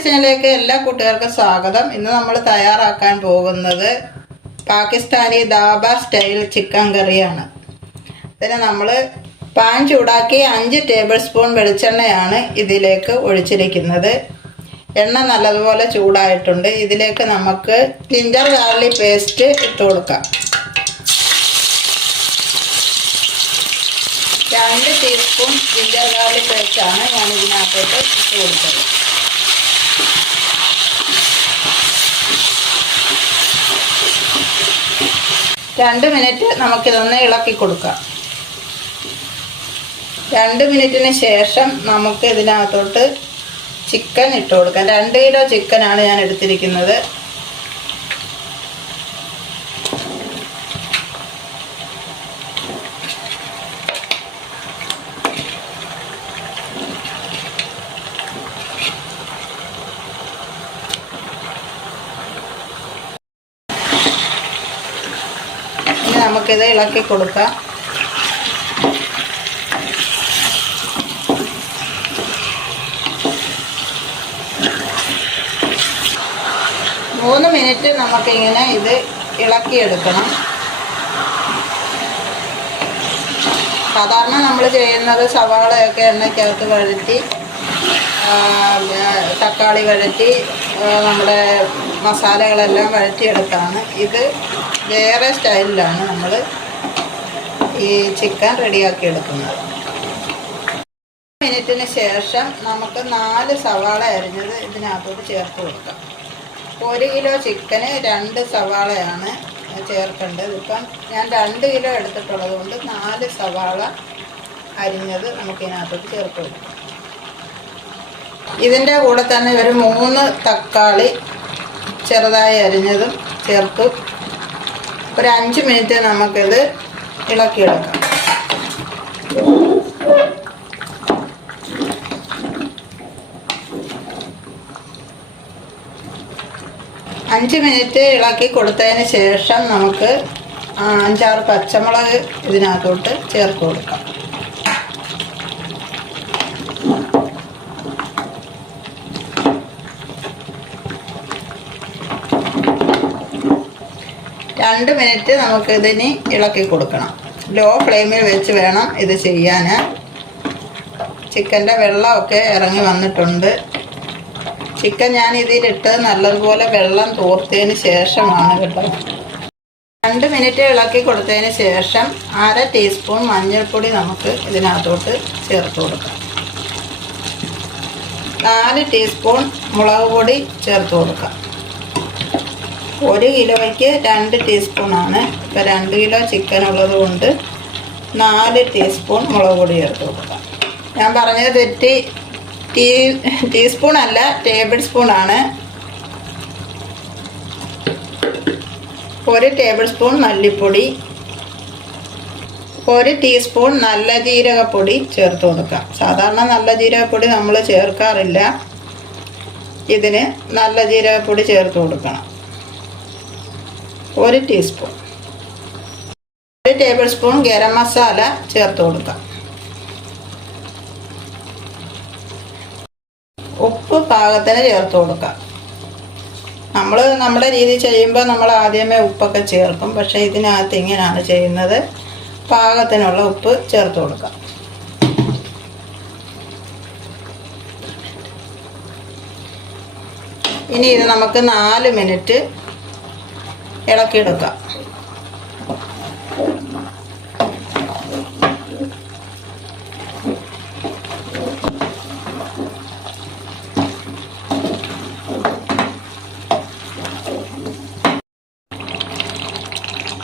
കിച്ചണിലേക്ക് എല്ലാ കൂട്ടുകാർക്കും സ്വാഗതം. ഇന്ന് നമ്മൾ തയ്യാറാക്കാൻ പോകുന്നത് പാകിസ്ഥാനി ദാബ സ്റ്റൈൽ ചിക്കൻ കറിയാണ്. ഇതിന് നമ്മൾ പാൻ ചൂടാക്കി അഞ്ച് ടേബിൾ സ്പൂൺ വെളിച്ചെണ്ണയാണ് ഇതിലേക്ക് ഒഴിച്ചിരിക്കുന്നത്. എണ്ണ നല്ലതുപോലെ ചൂടായിട്ടുണ്ട്. ഇതിലേക്ക് നമുക്ക് ജിഞ്ചർ ഗാർലിക് പേസ്റ്റ് ഇട്ട് കൊടുക്കാം. രണ്ട് ടീസ്പൂൺ ജിഞ്ചർ ഗാർലിക് പേസ്റ്റാണ് ഞാൻ ഇതിനകത്തോട്ട് ഇട്ട് കൊടുത്തത്. രണ്ട് മിനിറ്റ് നമുക്കിതൊന്ന് ഇളക്കി കൊടുക്കാം. രണ്ട് മിനിറ്റിന് ശേഷം നമുക്ക് ഇതിനകത്തോട്ട് ചിക്കൻ ഇട്ട് കൊടുക്കാം. രണ്ട് കിലോ ചിക്കനാണ് ഞാൻ എടുത്തിരിക്കുന്നത്. നമുക്കിത് ഇളക്കി കൊടുക്കാം. മൂന്ന് മിനിറ്റ് നമുക്കിങ്ങനെ ഇത് ഇളക്കിയെടുക്കണം. സാധാരണ നമ്മൾ ചെയ്യുന്നത് സവാളയൊക്കെ എണ്ണയ്ക്കകത്ത് വഴറ്റി തക്കാളി വഴറ്റി നമ്മുടെ മസാലകളെല്ലാം വഴറ്റിയെടുത്താണ്. ഇത് വേറെ സ്റ്റൈലിലാണ് നമ്മൾ ഈ ചിക്കൻ റെഡിയാക്കി എടുക്കുന്നത് മിനിറ്റിന് ശേഷം നമുക്ക് നാല് സവാള അരിഞ്ഞത് ഇതിനകത്തോട്ട് ചേർത്ത് കൊടുക്കാം. ഒരു കിലോ ചിക്കന് രണ്ട് സവാളയാണ് ചേർക്കേണ്ടത്. ഇപ്പം ഞാൻ രണ്ട് കിലോ എടുത്തിട്ടുള്ളത് കൊണ്ട് നാല് സവാള അരിഞ്ഞത് നമുക്ക് ഇതിനകത്തോട്ട് ചേർത്ത് കൊടുക്കാം. ഇതിന്റെ കൂടെ തന്നെ ഒരു മൂന്ന് തക്കാളി ചെറുതായി അരിഞ്ഞതും ചേർത്ത്. ഒരു അഞ്ച് മിനിറ്റ് നമുക്കിത് ഇളക്കിയെടുക്കാം. അഞ്ച് മിനിറ്റ് ഇളക്കി കൊടുത്തതിന് ശേഷം നമുക്ക് അഞ്ചാറ് പച്ചമുളക് ഇതിനകത്തോട്ട് ചേർത്ത് കൊടുക്കാം. രണ്ട് മിനിറ്റ് നമുക്ക് നമുക്കിതിന് ഇളക്കി കൊടുക്കണം. ലോ ഫ്ലെയിമിൽ വെച്ച് വേണം ഇത് ചെയ്യാൻ ചിക്കന്റെ വെള്ളമൊക്കെ ഇറങ്ങി വന്നിട്ടുണ്ട്. ചിക്കൻ ഞാൻ ഇതിലിട്ട് നല്ലതുപോലെ വെള്ളം തോർത്തതിന് ശേഷമാണ് കേട്ടോ. രണ്ട് മിനിറ്റ് ഇളക്കി കൊടുത്തതിന് ശേഷം അര ടീസ്പൂൺ മഞ്ഞൾപ്പൊടി നമുക്ക് ഇതിനകത്തോട്ട് ചേർത്ത് കൊടുക്കാം. നാല് ടീസ്പൂൺ മുളക് പൊടി ചേർത്ത് കൊടുക്കാം. ഒരു കിലോയ്ക്ക് രണ്ട് ടീസ്പൂണാണ്. ഇപ്പോൾ രണ്ട് കിലോ ചിക്കൻ ഉള്ളത് കൊണ്ട് നാല് ടീസ്പൂൺ മുളക് പൊടി ചേർത്ത് കൊടുക്കാം. ഞാൻ പറഞ്ഞത് തെറ്റി ടീ ടീസ്പൂൺ അല്ല ടേബിൾ സ്പൂണാണ് ഒരു ടേബിൾ സ്പൂൺ മല്ലിപ്പൊടി ഒരു ടീസ്പൂൺ നല്ല ജീരകപ്പൊടി ചേർത്ത് കൊടുക്കാം. സാധാരണ നല്ല ജീരകപ്പൊടി നമ്മൾ ചേർക്കാറില്ല. ഇതിന് നല്ല ജീരകപ്പൊടി ചേർത്ത് കൊടുക്കണം. ഒരു ടീസ്പൂൺ ഒരു ടേബിൾ സ്പൂൺ ഗരം മസാല ചേർത്ത് കൊടുക്കാം. ഉപ്പ് പാകത്തിന് ചേർത്ത് കൊടുക്കാം. നമ്മൾ നമ്മുടെ രീതി ചെയ്യുമ്പോൾ നമ്മൾ ആദ്യമേ ഉപ്പൊക്കെ ചേർക്കും. പക്ഷേ ഇതിനകത്ത് ഇങ്ങനെയാണ് ചെയ്യുന്നത്. പാകത്തിനുള്ള ഉപ്പ് ചേർത്ത് കൊടുക്കാം. ഇനി ഇത് നമുക്ക് നാല് മിനിറ്റ് ഇളക്കിയെടുക്കാം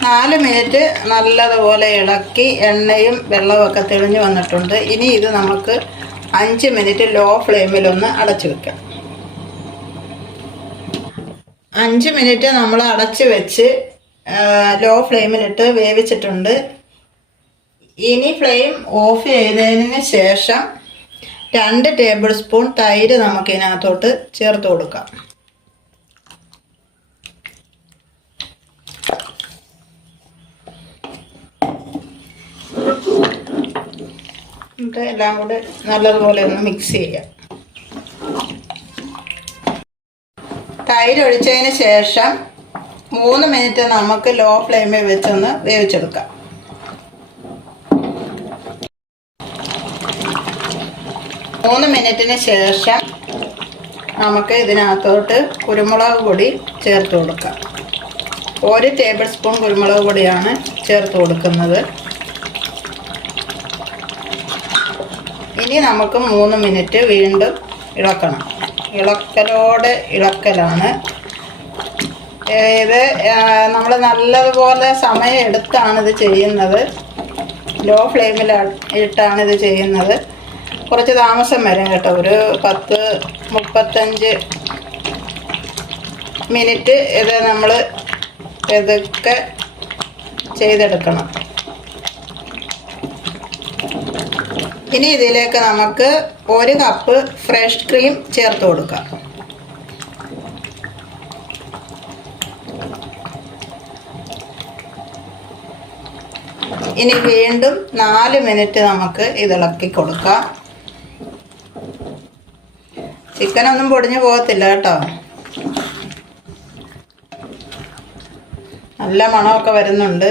നാല് മിനിറ്റ് നല്ലതുപോലെ ഇളക്കി എണ്ണയും വെള്ളമൊക്കെ തെളിഞ്ഞു വന്നിട്ടുണ്ട്. ഇനി ഇത് നമുക്ക് അഞ്ച് മിനിറ്റ് ലോ ഫ്ലെയിമിലൊന്ന് അടച്ചു വെക്കാം. അഞ്ച് മിനിറ്റ് നമ്മൾ അടച്ച് വെച്ച് ലോ ഫ്ലെയിമിലിട്ട് വേവിച്ചിട്ടുണ്ട്. ഇനി ഫ്ലെയിം ഓഫ് ചെയ്തതിന് ശേഷം രണ്ട് ടേബിൾ സ്പൂൺ തൈര് നമുക്ക് ഇതിനകത്തോട്ട് ചേർത്ത് കൊടുക്കാം. എന്നിട്ട് എല്ലാം കൂടെ നല്ലതുപോലെ ഒന്ന് മിക്സ് ചെയ്യാം. തൈര് ഒഴിച്ചതിന് ശേഷം മൂന്ന് മിനിറ്റ് നമുക്ക് ലോ ഫ്ലെയിമിൽ വെച്ചൊന്ന് വേവിച്ചെടുക്കാം. മൂന്ന് മിനിറ്റിന് ശേഷം നമുക്ക് ഇതിനകത്തോട്ട് കുരുമുളക് പൊടി ചേർത്ത് കൊടുക്കാം. ഒരു ടേബിൾ സ്പൂൺ കുരുമുളക് പൊടിയാണ് ചേർത്ത് കൊടുക്കുന്നത്. ഇനി നമുക്ക് മൂന്ന് മിനിറ്റ് വീണ്ടും ഇളക്കണം. ഇളക്കലോടെ ഇളക്കലാണ്. ഇത് നമ്മൾ നല്ലതുപോലെ സമയം എടുത്താണ് ഇത് ചെയ്യുന്നത്. ലോ ഫ്ലെയിമിൽ ഇട്ടാണ് ഇത് ചെയ്യുന്നത്. കുറച്ച് താമസം വരും കേട്ടോ. ഒരു പത്ത് മുപ്പത്തഞ്ച് മിനിറ്റ് ഇത് നമ്മൾ ഇതൊക്കെ ചെയ്തെടുക്കണം. ഇനി ഇതിലേക്ക് നമുക്ക് ഒരു കപ്പ് ഫ്രഷ് ക്രീം ചേർത്ത് കൊടുക്കാം. ഇനി വീണ്ടും നാല് മിനിറ്റ് നമുക്ക് ഇതിളക്കി കൊടുക്കാം. ചിക്കനൊന്നും പൊടിഞ്ഞു പോകത്തില്ല കേട്ടോ. നല്ല മണമൊക്കെ വരുന്നുണ്ട്.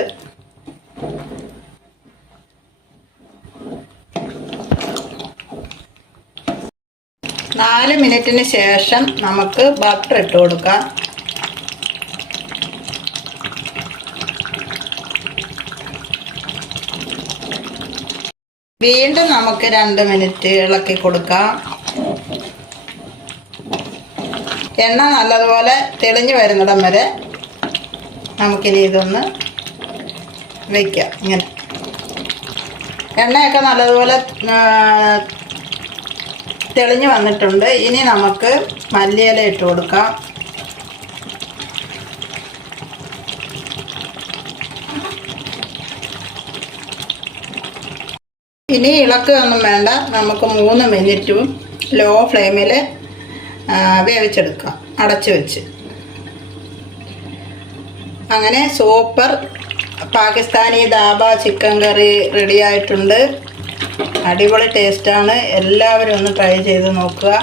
നാല് മിനിറ്റിന് ശേഷം നമുക്ക് ബട്ടർ ഇട്ട് കൊടുക്കാം. വീണ്ടും നമുക്ക് രണ്ട് മിനിറ്റ് ഇളക്കി കൊടുക്കാം. എണ്ണ നല്ലതുപോലെ തെളിഞ്ഞു വരുന്നിടം വരെ നമുക്കിനി ഇതൊന്ന് വയ്ക്കാം ഇങ്ങനെ. എണ്ണയൊക്കെ നല്ലതുപോലെ തെളിഞ്ഞു വന്നിട്ടുണ്ട്. ഇനി നമുക്ക് മല്ലിയില ഇട്ട് കൊടുക്കാം. ഇനി ഇളക്കുകയൊന്നും വേണ്ട. നമുക്ക് മൂന്ന് മിനിറ്റും ലോ ഫ്ലെയിമിൽ വേവിച്ചെടുക്കാം. അടച്ചു വെച്ച്. അങ്ങനെ super. Pakistani dhaba chicken curry ready ആയിട്ടുണ്ട്. അടിപൊളി ടേസ്റ്റാണ് എല്ലാവരും ഒന്ന് ട്രൈ ചെയ്ത് നോക്കുക.